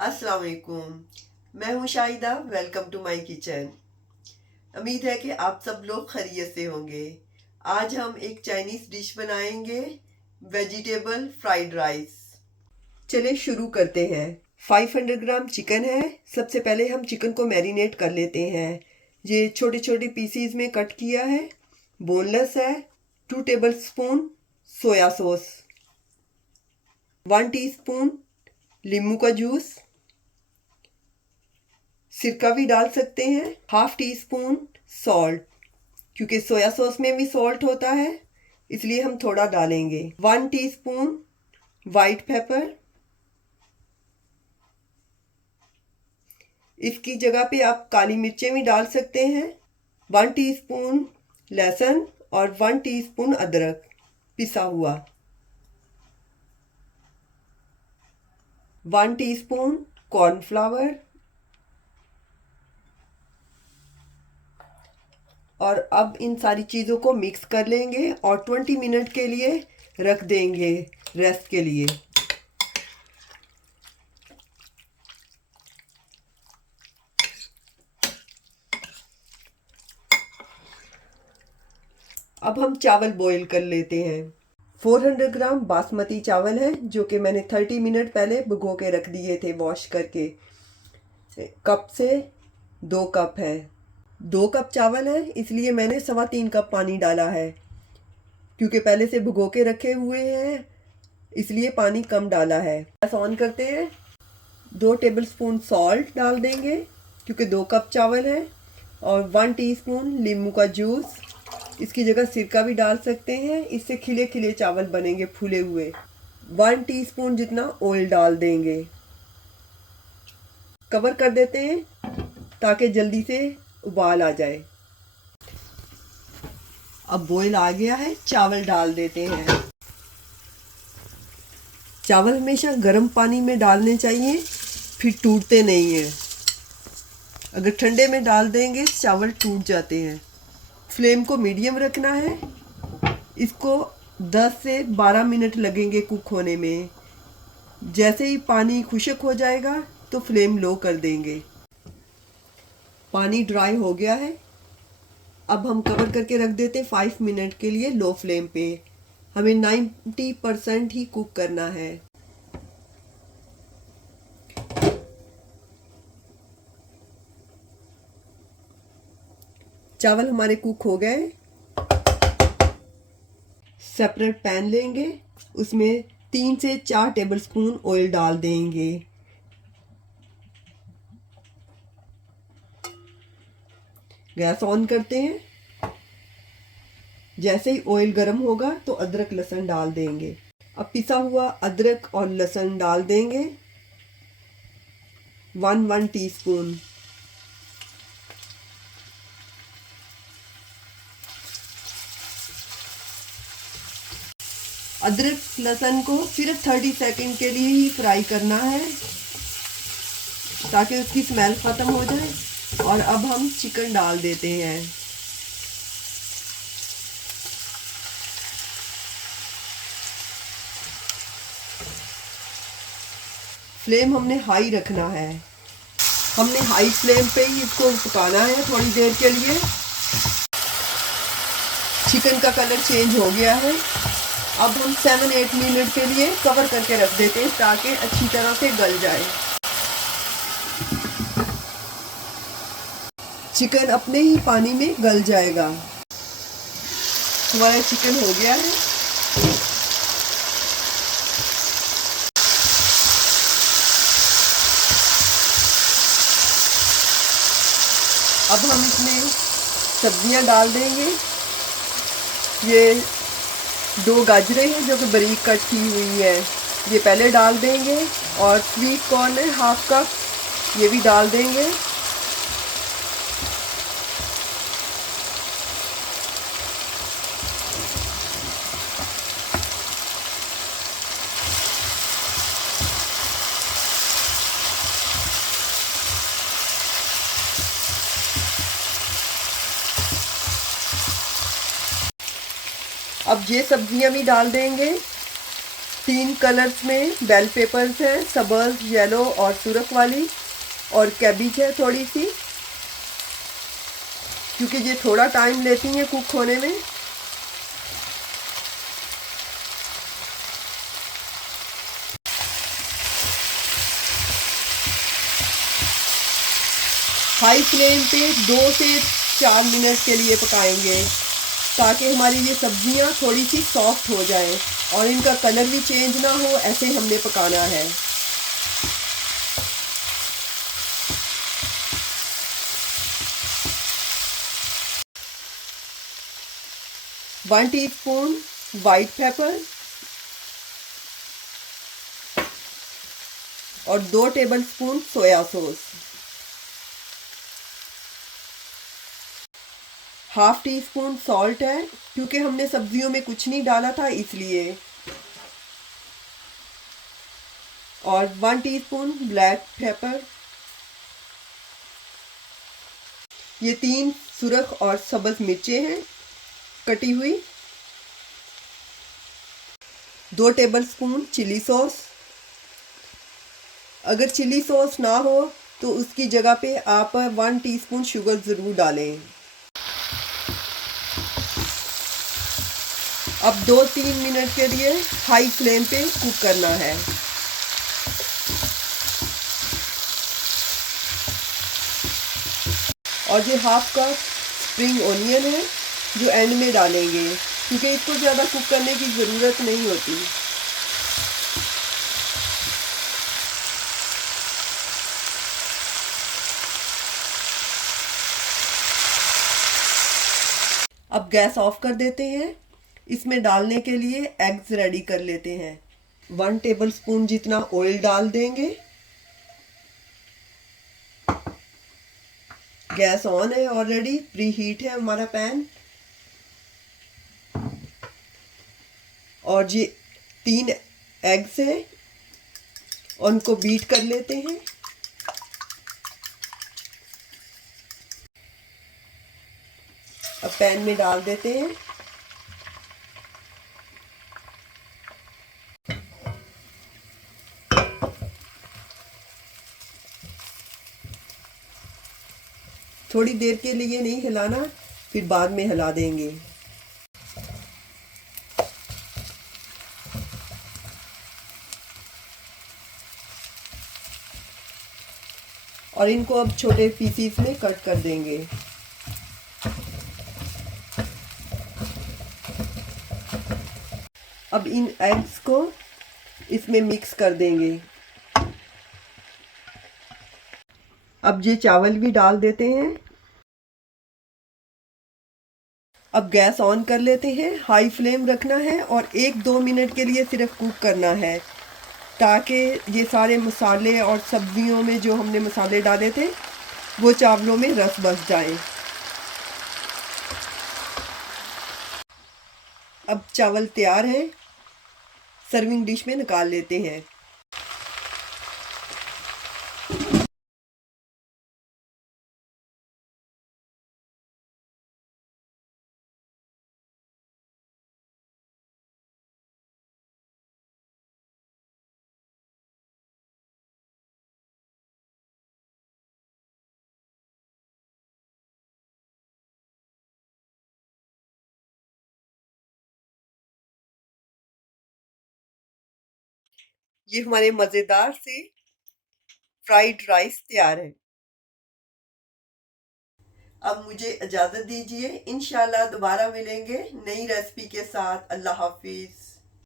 अस्सलाम वालेकुम। मैं हूँ Shahida. Welcome to my kitchen. उम्मीद है कि आप सब लोग खैरियत से होंगे। आज हम एक चाइनीज़ डिश बनाएंगे, वेजिटेबल फ्राइड राइस। चलिए शुरू करते हैं। 500 ग्राम चिकन है। सबसे पहले हम चिकन को मैरिनेट कर लेते हैं। ये छोटे छोटे पीसीज में कट किया है, बोनलेस है। 2 टेबलस्पून सोया सॉस, 1 टीस्पून नींबू का जूस, सिरका भी डाल सकते हैं, 1/2 टीस्पून सॉल्ट, क्योंकि सोया सॉस में भी सॉल्ट होता है इसलिए हम थोड़ा डालेंगे। 1 टीस्पून वाइट पेपर, इसकी जगह पे आप काली मिर्चें भी डाल सकते हैं। 1 टीस्पून लहसुन और 1 टीस्पून अदरक पिसा हुआ, 1 टीस्पून कॉर्नफ्लावर, और अब इन सारी चीज़ों को मिक्स कर लेंगे और 20 मिनट के लिए रख देंगे रेस्ट के लिए। अब हम चावल बॉईल कर लेते हैं। 400 ग्राम बासमती चावल है जो कि मैंने 30 मिनट पहले भिगो के रख दिए थे वॉश करके। कप से 2 कप है। 2 कप चावल है इसलिए मैंने 3.25 कप पानी डाला है, क्योंकि पहले से भिगो के रखे हुए हैं इसलिए पानी कम डाला है। गैस ऑन करते हैं। 2 टेबलस्पून सॉल्ट डाल देंगे क्योंकि 2 कप चावल है, और 1 टीस्पून नींबू का जूस। इसकी जगह सिरका भी डाल सकते हैं, इससे खिले खिले चावल बनेंगे फूले हुए। 1 टीस्पून जितना ऑयल डाल देंगे। कवर कर देते हैं ताकि जल्दी से उबाल आ जाए। अब बॉईल आ गया है, चावल डाल देते हैं। चावल हमेशा गर्म पानी में डालने चाहिए, फिर टूटते नहीं हैं। अगर ठंडे में डाल देंगे चावल टूट जाते हैं। फ्लेम को मीडियम रखना है। इसको 10 से 12 मिनट लगेंगे कुक होने में। जैसे ही पानी खुश्क हो जाएगा तो फ्लेम लो कर देंगे। पानी ड्राई हो गया है। अब हम कवर करके रख देते 5 मिनट के लिए लो फ्लेम पे। हमें 90% ही कुक करना है। चावल हमारे कुक हो गए। सेपरेट पैन लेंगे, उसमें 3 से 4 टेबलस्पून ऑयल डाल देंगे। गैस ऑन करते हैं। जैसे ही ऑयल गर्म होगा तो अदरक लहसुन डाल देंगे। अब पिसा हुआ अदरक और लहसुन डाल देंगे, 1 टीस्पून। अदरक लहसुन को सिर्फ 30 सेकंड के लिए ही फ्राई करना है ताकि उसकी स्मेल ख़त्म हो जाए। और अब हम चिकन डाल देते हैं। फ्लेम हमने हाई रखना है। हमने हाई फ्लेम पे ही इसको पकाना है थोड़ी देर के लिए। चिकन का कलर चेंज हो गया है। अब हम 7-8 मिनट के लिए कवर करके रख देते हैं ताकि अच्छी तरह से गल जाए। चिकन अपने ही पानी में गल जाएगा। हमारा चिकन हो गया है। अब हम इसमें सब्जियां डाल देंगे। ये 2 गाजरें हैं जो कि बारीक कट की हुई है, ये पहले डाल देंगे। और स्वीट कॉर्न है 1/2 कप, ये भी डाल देंगे। अब ये सब्जियां भी डाल देंगे। 3 कलर्स में बेल पेपर्स हैं, सब्ज़, येलो और सुरख वाली, और कैबिज है थोड़ी सी, क्योंकि ये थोड़ा टाइम लेती हैं कुक होने में। हाई फ्लेम पे 2 से 4 मिनट के लिए पकाएंगे, ताकि हमारी ये सब्जियां थोड़ी सी सॉफ्ट हो जाएं और इनका कलर भी चेंज ना हो, ऐसे हमने पकाना है। 1 टीस्पून वाइट पेपर और 2 tablespoon soya sauce, half tea spoon salt है, क्योंकि हमने सब्जियों में कुछ नहीं डाला था इसलिए, और 1 टीस्पून ब्लैक पेपर। ये 3 सुरख और सब्ज़ मिर्चें हैं कटी हुई, 2 टेबलस्पून चिली सॉस। अगर चिली सॉस ना हो तो उसकी जगह पे आप 1 टीस्पून शुगर ज़रूर डालें। अब 2-3 मिनट के लिए हाई फ्लेम पे कुक करना है। और ये हाफ कप स्प्रिंग ओनियन है जो एंड में डालेंगे, क्योंकि इसको ज़्यादा कुक करने की ज़रूरत नहीं होती। अब गैस ऑफ कर देते हैं। इसमें डालने के लिए एग्स रेडी कर लेते हैं। 1 टेबलस्पून जितना ऑयल डाल देंगे। गैस ऑन है ऑलरेडी, प्री हीट है हमारा पैन। और ये 3 एग्स हैं, उनको बीट कर लेते हैं। अब पैन में डाल देते हैं। थोड़ी देर के लिए नहीं हिलाना, फिर बाद में हिला देंगे। और इनको अब छोटे पीसीस में कट कर देंगे। अब इन एग्स को इसमें मिक्स कर देंगे। अब ये चावल भी डाल देते हैं। अब गैस ऑन कर लेते हैं। हाई फ्लेम रखना है और 1-2 मिनट के लिए सिर्फ कुक करना है, ताकि ये सारे मसाले और सब्जियों में जो हमने मसाले डाले थे वो चावलों में रस बस जाए। अब चावल तैयार हैं, सर्विंग डिश में निकाल लेते हैं। ये हमारे मज़ेदार से फ्राइड राइस तैयार है। अब मुझे इजाज़त दीजिए, इंशाल्लाह दोबारा मिलेंगे नई रेसिपी के साथ। अल्लाह हाफिज़।